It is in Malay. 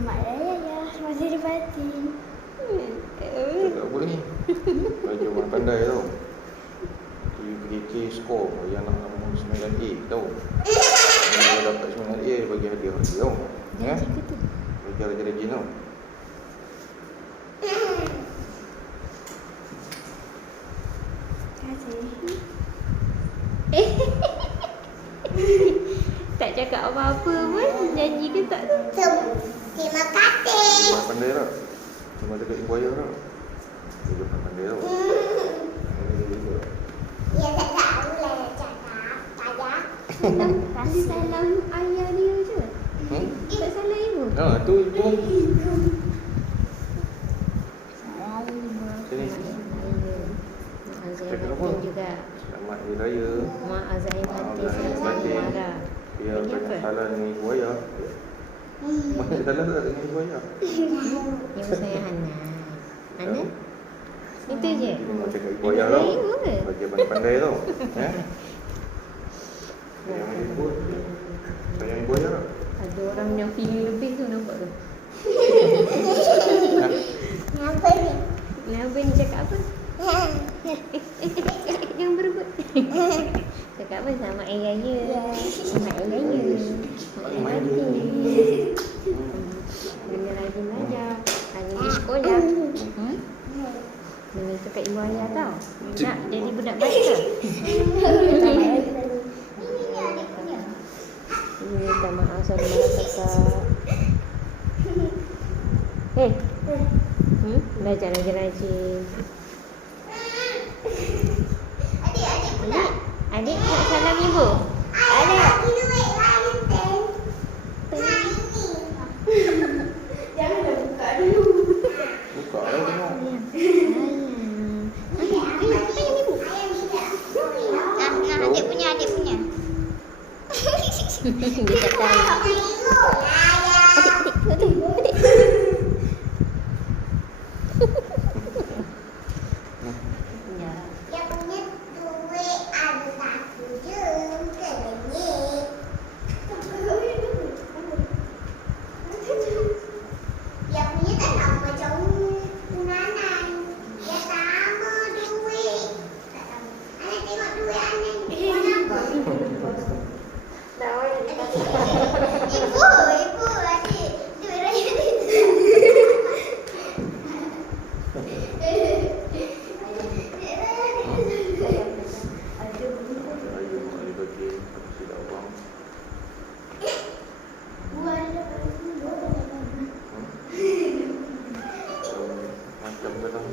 Selamat Raya ya, selamat Hari Batin. Tak boleh. Belajar orang pandai tau. Dia pergi K score yang nak 9A tau. Kalau dapat 9A bagi hadiah lagi tau. Ya. Bagi rajin-rajin tau. Terima kasih. Tak cakap apa-apa pun. Janji ke tak tu? Terima kasih. Orang pandai tak? Cuma dekat ibu ayah tak? Dia pandai tau. Ya tak tahu lah cakap. Kasih salam ayah dia je. Tak salam ibu. Tu ibu. Sini. Cakap apa? Juga. Selamat Hari Raya. Mak Azrael Batin Azrael saya Batin. marah. Dia Lagi banyak apa? salah dengan ibu ayah. Banyak salah tak dengan ibu ayah? Ibu saya Hana. Hana? Itu je. Dia mau cakap ibu ayah tau. Ibu ke? Bagi pandai tau. Sayang ibu. Sayang ibu ayah tak? Ada orang yang feeling lebih tu nampak tu. Apa ni? Kenapa ni cakap apa? Jangan berebut. Cakap apa? Selamat Hari Raya. Selamat Hari Raya. Selamat Hari Batin. Kena rajin belajar. Rajin di sekolah. Kena cakap ibu ayah tau. Nak jadi budak baca. Minta maaf sama kakak. Hei. Belajar rajin-rajin. Adik pula. Adik nak salam ibu? Ada bagi duit lain ten. Nah ini. Janganlah buka dulu. Buka lah tengok. Nah, adik punya. Dia kata adik. Ya. Dia punya duit ada satu je. Kenyit. Dia punya tak sama macam Nanan. Dia sama duit. Tak sama. Anak tengok duit Anan. Warna apa? Ibu, adik. Duit raya ni. Raya mak ayah bagi silap abang. Macam ke tau.